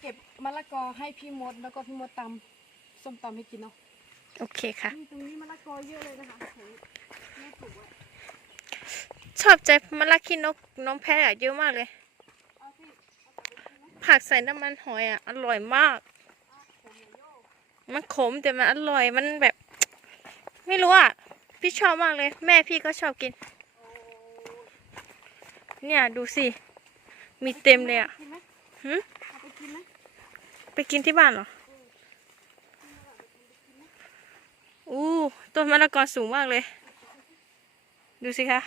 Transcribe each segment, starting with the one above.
เก็บมะละกอให้พี่มดแล้วก็พี่มดตำส้มตำให้กินเนาะโอเคค่ะ นี่ตรงนี้มะละกอเยอะเลยนะคะโหแม่ปลูกไว้ชอบใจมะละขี้นกน้องแพ้อะเยอะมากเลย เอาสิเอากลับไปกินไหมผักใส่น้ำมันหอยอะอร่อยมากผมอย่าโยกมันขมแต่มันอร่อยมันแบบ ไม่รู้อะ พี่ชอบมากเลย แม่พี่ก็ชอบกิน โอ้เนี่ยดูสิ มีเต็มเลยอะ กินไหมหึ เอาไปกินไหม ไปกินที่บ้านเหรอ อู้ต้นมะละกอสูงมากเลย ดูสิคะ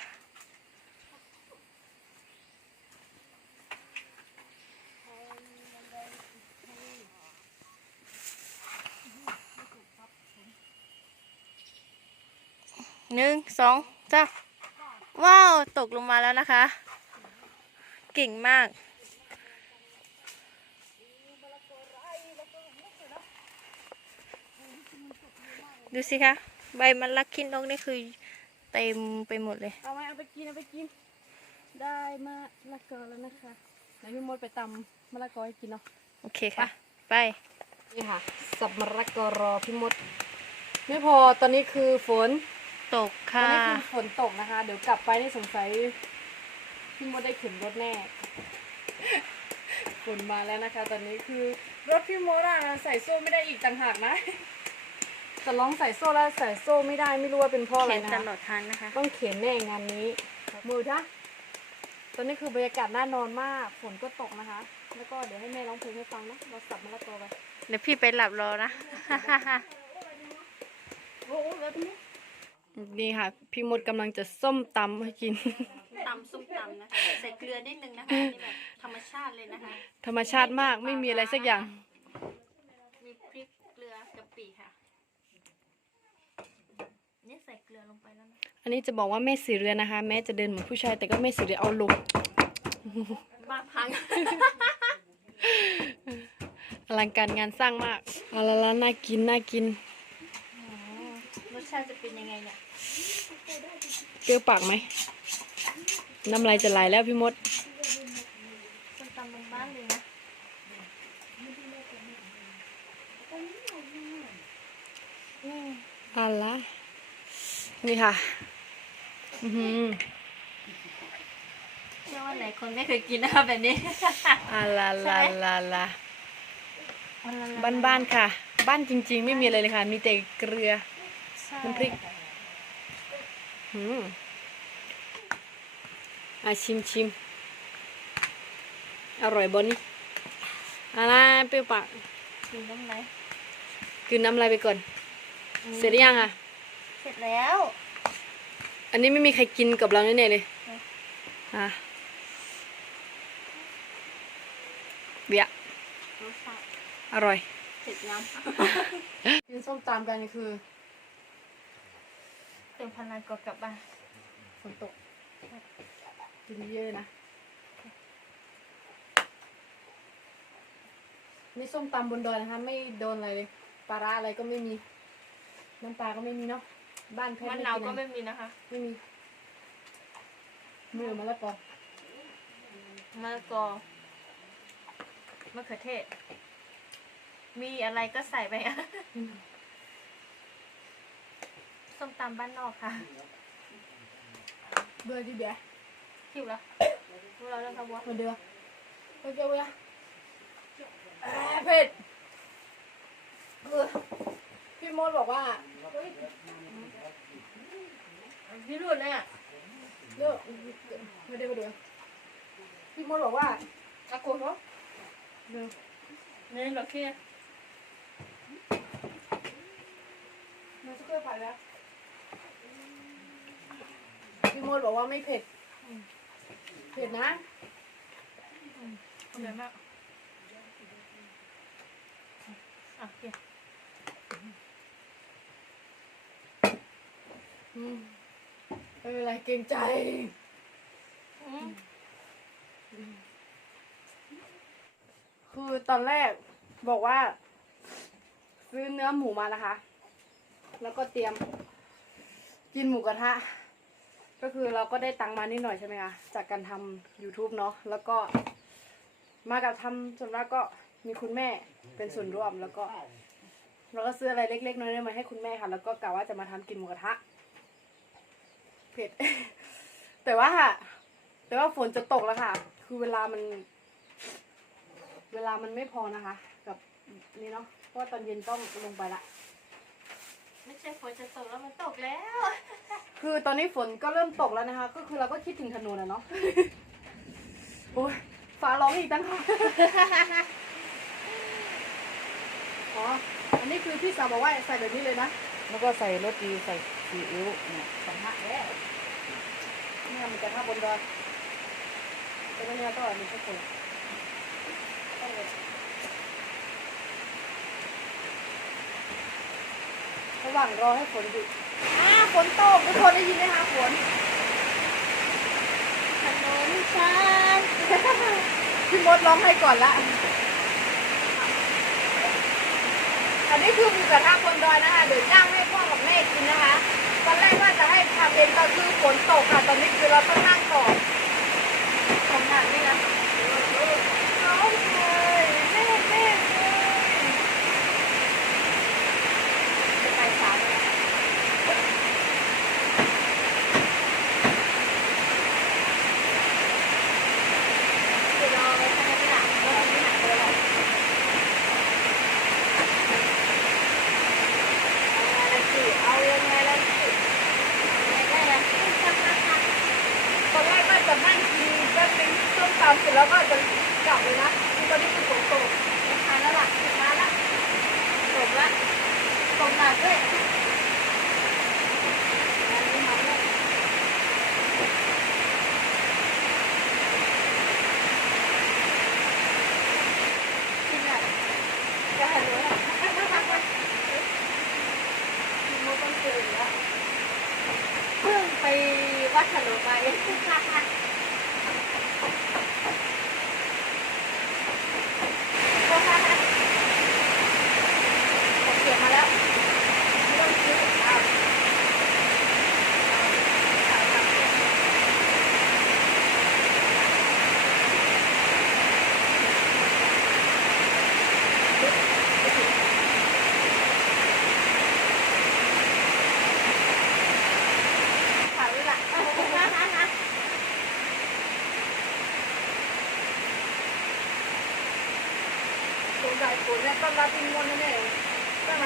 หนึ่งสองจ้าว้าว ตกลงมาแล้วนะคะ เก่งมาก ดูสิคะ ใบมันลักคินนกนี่คือเต็มไปหมดเลย เอาไหมเอาไปกินเอาไปกิน ได้มะละกอแล้วนะคะไหนพี่มดไปตำมะละกอให้กินเนาะ โอเคค่ะ ไป นี่ค่ะ สับมะละกอรอพี่มด ไม่พอตอนนี้คือฝนตกตอนค่ะ นี้คือฝนตกนะคะ เดี๋ยวกลับไปนี่สงสัยพี่มดได้เข็นรถแน่ ฝนมาแล้วนะคะ ตอนนี้คือรถพี่มดอะใส่โซ่ไม่ได้อีกต่างหากนะ จะร้องใส่โซ่แล้วใส่โซ่ไม่ได้ไม่รู้ว่าเป็นเพราะอะไรเขียนนะตคะลอดทางนะคะ ต้องเขียนแน่งานนี้ มือทะตอนนี้คือบรรยากาศน่านอนมากฝนก็ตกนะคะ แล้วก็เดี๋ยวให้แม่ร้องเพลงให้ฟังนะเราสับมะละกอไปเดี๋ยวพี่ไปหลับรอนะ โอ้โหแบบนี้นี่ค่ะ พี่มดกำลังจะส้มตำให้กิน ตำส้มตำนะคะ ใส่เกลือนิดนึงนะคะ นี่แบบธรรมชาติเลยนะคะ ธรรมชาติมากไม่มีอะไรสักอย่าง มีพริกเกลือกะปิค่ะนี่ใส่เกลือลงไปแล้วนะอันนี้จะบอกว่าแม่สีเรือนนะคะ แม้จะเดินเหมือนผู้ชายแต่ก็แม่สีเรือนเอาลง บ้านพัง อลังการงานสร้างมากเอาละละน่ากินน่ากินรสชาติจะเป็นยังไงเนี่ยเปรี้ยวปากไหมน้ำลายจะไหลแล้วพี่มดส้มตำบ้านๆเลยนะอะละ นี่ค่ะ อือหือเชื่อว่าหลายคนไม่เคยกินนะคะแบบนี้อะละละละละบ้านบ้านๆค่ะ บ้านจริง ๆ ไม่มีอะไรเลยค่ะ มีแต่เกลือน้ำพริก อืมอะชิมชิมอร่อยบนนี่อะไรเปรี้ยวปากกินน้ำไหนกินน้ำลายไปก่อน เสร็จหรือยังอะ เสร็จแล้ว อันนี้ไม่มีใครกินกับเราแน่ๆเลยเอออะเบียร์รสชาติอร่อยเสร็จน้กินส้มตำกันคือำเติมพลังก่อนกลับบ้านฝนตกกินเยอะๆนะนี่ส้มตำบนดอยนะคะ ไม่โดนอะไรเลยปลาร้าอะไรก็ไม่มี น้ำปลาก็ไม่มีเนาะ บ้านแพทย์มะไม่นาวกินก็อะไม่มีนะคะไม่มีมือมะละกอมะละกอมะเขือเทศ มีอะไรก็ใส่ไปอะส้มตำบ้านนอกค่ะ เบื่อที่เบียร์หิวแล้วรู้แล้วนะครับว่ามาเดือไปเจ้าเบียร์แอะเผ็ดเออพี่มดบอกว่า พี่รุดเลยอะเลิกไม่ได้มาเดือพี่มดบอกว่าอากูเขาเดือนี่เหรอพี่มันจะเกิดผ่านแล้วพี่มดบอกว่าไม่เผ็ด เผ็ดนะอร่อยมากอะพี่อืม ไม่เป็นไรเกรงใจคือตอนแรกบอกว่า ซื้อเนื้อหมูมานะคะ แล้วก็เตรียม กินหมูกระทะ ก็คือเราก็ได้ตังค์มานิดหน่อยใช่ไหมคะ จากการทำ YouTube เนาะ แล้วก็มากับทำส่วนมากก็มีคุณแม่เป็นส่วนร่วมแล้วก็ เราก็ซื้ออะไรเล็กๆน้อยๆมาให้คุณแม่ค่ะ แล้วก็กะว่าจะมาทำกินหมูกระทะ เผ็ด แต่ว่า แต่ว่าฝนจะตกแล้วค่ะ คือเวลามัน เวลามันไม่พอนะคะ กับนี่เนาะเพราะว่าตอนเย็นต้องลงไปละ ไม่ใช่ฝนจะตกแล้วมันตกแล้ว คือตอนนี้ฝนก็เริ่มตกแล้วนะคะ ก็คือเราก็คิดถึงถนนอะเนาะโอ้ยฟ้าร้องอีกตั้งค่ะอ๋อ อันนี้คือพี่สาวบอกว่าใส่แบบนี้เลยนะ แล้วก็ใส่รสดีใส่ ซีอิ๊วเนี่ยสองหักแล้วเนี่ยมันจะท่าบนดอยแต่ไม่เนี่ยต้อมีแค่คนต้องเลยระหว่างรอให้ฝนหยุดอ่าฝนตกทุกคนได้ยินไหมคะฝนถนนฉันพี่มดร้องให้ก่อนละอันนี้คือหมูกระทะบนดอยนะคะ เดี๋ยวย่างให้พ่อกับแม่กินนะคะ ตอนแรกว่าจะให้ทำเองก็คือฝนตกค่ะ ตอนนี้คือเราต้องนั่งก่อนทำงานักนี่นะร้องเลยแม่แม่เลยจะไปสามเลยเดี๋ยวรอไปทำที่หลังแล้วที่หลังเลยหรอ เอาไงล่ะสิเอายังไงล่ะสิยังไงได้ล่ะตอนแรกก็จะนั่งกินแป๊บนึงส้มตำเสร็จแล้วก็จะกลับเลยนะคือตอนนี้คือฝนตกไม่ทานแล้วล่ะไม่ทานละตกละตกหนัก ด้วยงานนี้มันเนี่ยกินอะจะหันเลยอะ กินโมต้องตื่นแล้ว เพิ่งไปวัดถนนมาเอง ผมเก็บมาแล้วไม่ต้องซื้อเอาถ่ายไว้ละส งสัยฝนเนี่ยต้องรับพิมพ์มนต์แน่ๆใช่ไหม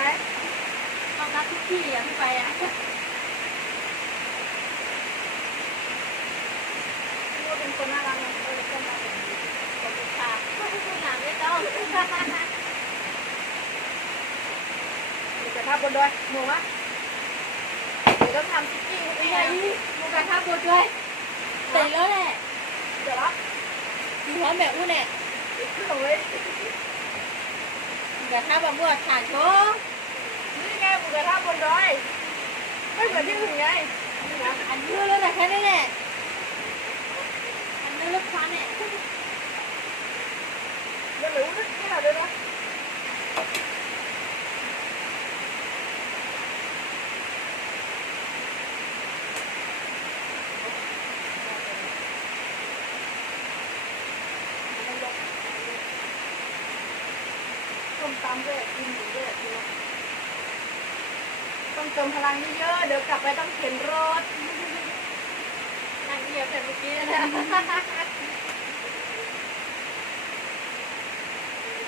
ต้องรับทุกที่อะพี่ไปอะพี่ว่าเป็นคนน่ารักนะเออต้องมาแบบนี้ขอบคุณค่ะหนาไม่ต้องมีกระทะบนดอยหมูมะเดี๋ยวต้องทำซุกี้ให้ไม่แม่ใช่หมูกระทะบดด้วยแต่แล้วแหละเดี๋ยวรับอยู่พร้อมแบบอู้แหละเดี๋ยวเครื่องเลย หมู กระทะแบบบวชฐานโชว์นี่ไงหมูกระทะบนดอยไม่เหมือนที่อื่นไงนี่นะอันนี้แล้วแหละแค่นี้แหละอันนี้ลูกค้าเนี่ยเดี๋ยวเหลือนิดนี่แหละเดี๋ยวนะ ต้มตำด้วยกินหมูด้วยกินแล้วต้องเติมพลังเยอะๆเดี๋ยวกลับไปต้องเข็นรถนั่งเงียบแบบเมื่อกี้นะ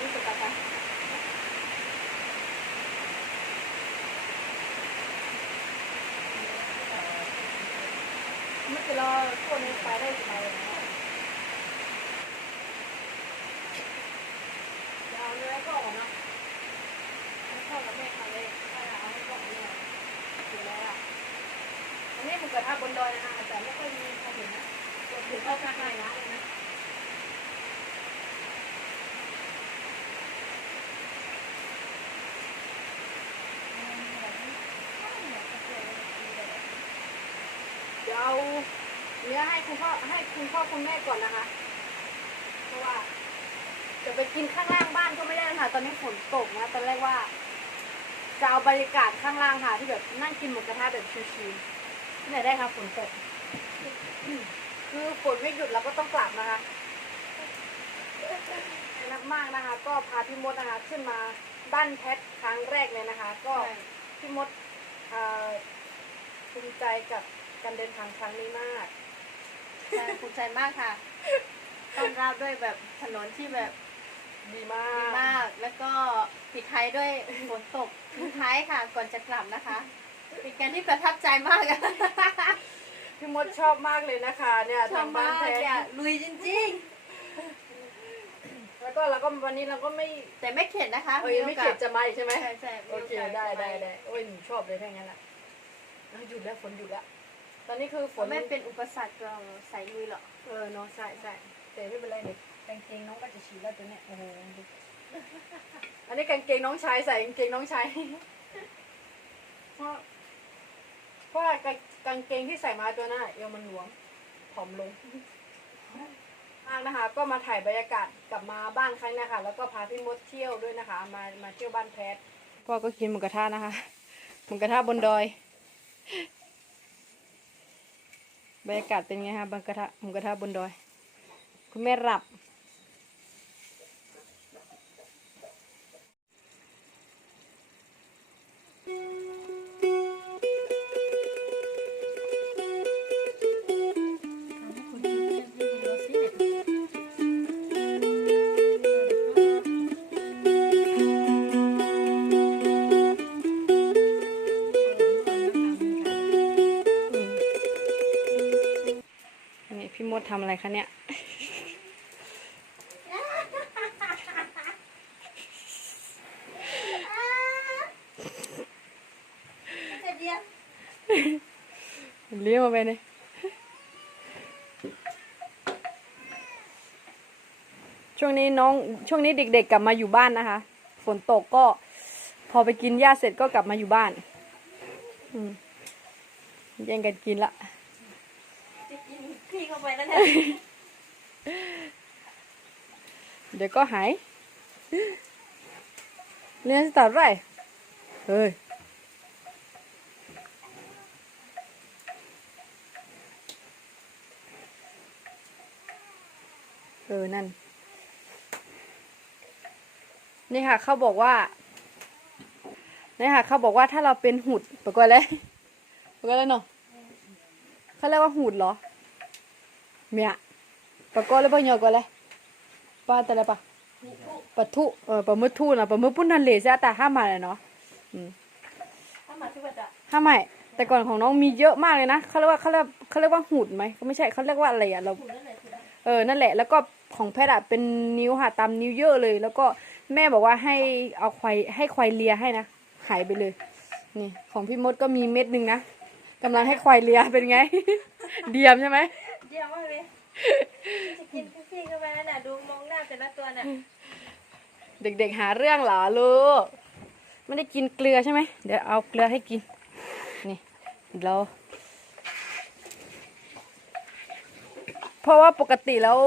นี่สุดท้ายไม่จะรอคนในไฟได้สบายนะเอาเนื้อก็ออกนะให้พ่อกับแม่ทานเลยถ้าเอาให้พ่อกับแม่กินแล้วอันนี้หมู กระทะบนดอยนะคะแต่ไม่ค่อยมีใครเห็นนะเราถือเข้าข้างในนะเลยนะเดี๋ยวเอาเนื้อให้คุณพ่อให้คุณพ่อคุณแม่ก่อนนะคะ เพราะว่าจะไปกินข้างล่างบ้านก็ไม่ได้ค่ะ ตอนนี้ฝนตกนะตอนแรกว่าจะเอาบรรยากาศข้างล่างค่ะ ที่แบบนั่งกินหมูกระทะแบบชิลๆ ที่ไหนได้คะฝนตกคือฝนไม่หยุดเราก็ต้องกลับนะคะมากนะคะ ก็พาพี่มดนะคะ ขึ้นมาบ้านแพทครั้งแรกเลยนะคะ ก็พี่มดเอ่อภูมิใจกับการเดินทางครั้งนี้มากใช่ภูมิใจมากค่ะต้อนรับด้วยแบบถนนที่แบบดีมาดีกมาก แล้วก็ปิดท้ายด้วยฝนตกทิ้งท้ายค่ะ ก่อนจะกลับนะคะ เป็นการที่ประทับใจมากอะพี่มดชอบมากเลยนะคะเนี่ยชอบทำบ้ามานกแพทเนี่ยลุยจริง แล้วก็เราก็วันนี้เราก็ไม่ๆ แต่ไม่เข็ดนะคะเอ้ยไม่เข็ดจะมาอีกใช่ไหม ใช่ใช่โอเคได้ได้ได้โอ้ยหนูชอบเลยถ้างั้นอะอะหยุดแล้วฝนหยุดแล้วตอนนี้คือฝฝนนไม่เป็นอุปสรรคเราใส่ลุยหรอกเออเนาะใช่ใช่แต่ไม่เป็นไรเด็กกางเกงน้องก็จะฉีดแล้วตัวเนี้ยโอ้โหดูอันนี้กางเกงน้องชายใส่กางเกงน้องชายเพราะ เพราะว่ากางกางเกงที่ใส่มาตัวหน้าเอวมันหลวมผอมลงมากนะคะ ก็มาถ่ายบรรยากาศกลับมาบ้านครั้งนะคะแล้วก็พาพี่มดเที่ยวด้วยนะคะ มามาเที่ยวบ้านแพทพ่อก็กินหมูกระทะนะคะหมูกระทะบนดอย บรรยากาศเป็นไงคะบรรยากาศหมูกระทะบนดอย คุณแม่หลับ เลี้ยงมาไปเลยช่วงนี้น้องช่วงนี้เด็ก ๆ กลับมาอยู่บ้านนะคะ ฝนตกก็ พอไปกินหญ้าเสร็จก็กลับมาอยู่บ้านอืมแย่งกันกินละจะกินพี่เข้าไปแล้วเนี่ยเดี๋ยวก็หายเรียนสตาร์ทไรเฮ้ย เออ นั่น นี่ค่ะ เขาบอกว่า นี่ค่ะ เขาบอกว่าถ้าเราเป็นหุดปรากฏเลยปรากฏเลยเนาะเขาเรียกว่าหุดเหรอ เมียปรากฏเลยปะเหยอกว่าเลยปลาแต่ละปะปลาทุเออปลาหมึกทุนะปลาหมึกปุ่นทันเลซะแต่ห้ามมาเลยเนาะอืมถ้ามาที่วัดอะห้ามไม่แต่ก่อนของน้องมีเยอะมากเลยนะเขาเรียกว่าเขาเรียกเขาเรียกว่าหุดไหมเขาไม่ใช่เขาเรียกว่าอะไรอะเราถูกนั่นแหละถูกแล้วเออ นั่นแหละ แล้วก็ ของแพทย์อะเป็นนิ้วค่ะตามนิ้วเยอะเลย แล้วก็แม่บอกว่าให้เอาควายให้ควายเลียให้นะหายไปเลย นี่ ของพี่มดก็มีเม็ดหนึ่งนะกำลังให้ควายเลียเป็นไง เดียมใช่ไหมเยี่ยมมากเลยจะกินพี่เข้าไปแล้วเนี่ยดูมองหน้าแต่ละตัวเนี่ยเด็กๆหาเรื่องเหรอลูกไม่ได้กินเกลือใช่ไหมเดี๋ยวเอาเกลือให้กิน นี่เราเพราะว่าปกติแล้ว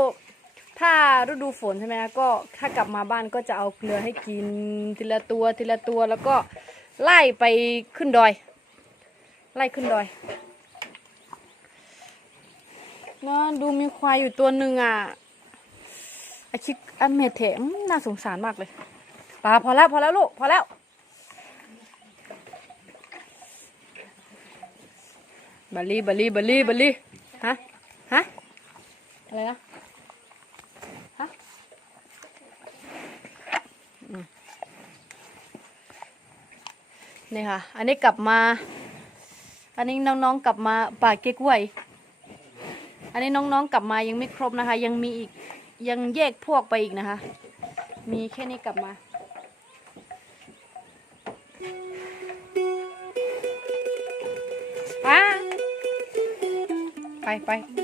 ถ้าฤดูฝนใช่ไหมคะก็ถ้ากลับมาบ้านก็จะเอาเกลือให้กินทีละตัวทีละตัวแล้วก็ไล่ไปขึ้นดอย ไล่ขึ้นดอยนะดูมีควายอยู่ตัวหนึ่งอะอาชิกอันเมเทะอืมน่าสงสารมากเลยปาพอแล้วพอแล้วลูกพอแล้วบาลีบาลีบาลีบาลีฮะ ฮะ อะไรนะ ฮะอืม นี่ค่ะ อันนี้กลับมา อันนี้น้องๆกลับมาป่าเก๊กไวยอันนี้น้องๆกลับมายังไม่ครบนะคะ ยังมีอีกยังแยกพวกไปอีกนะคะ มีแค่นี้กลับมาไปไป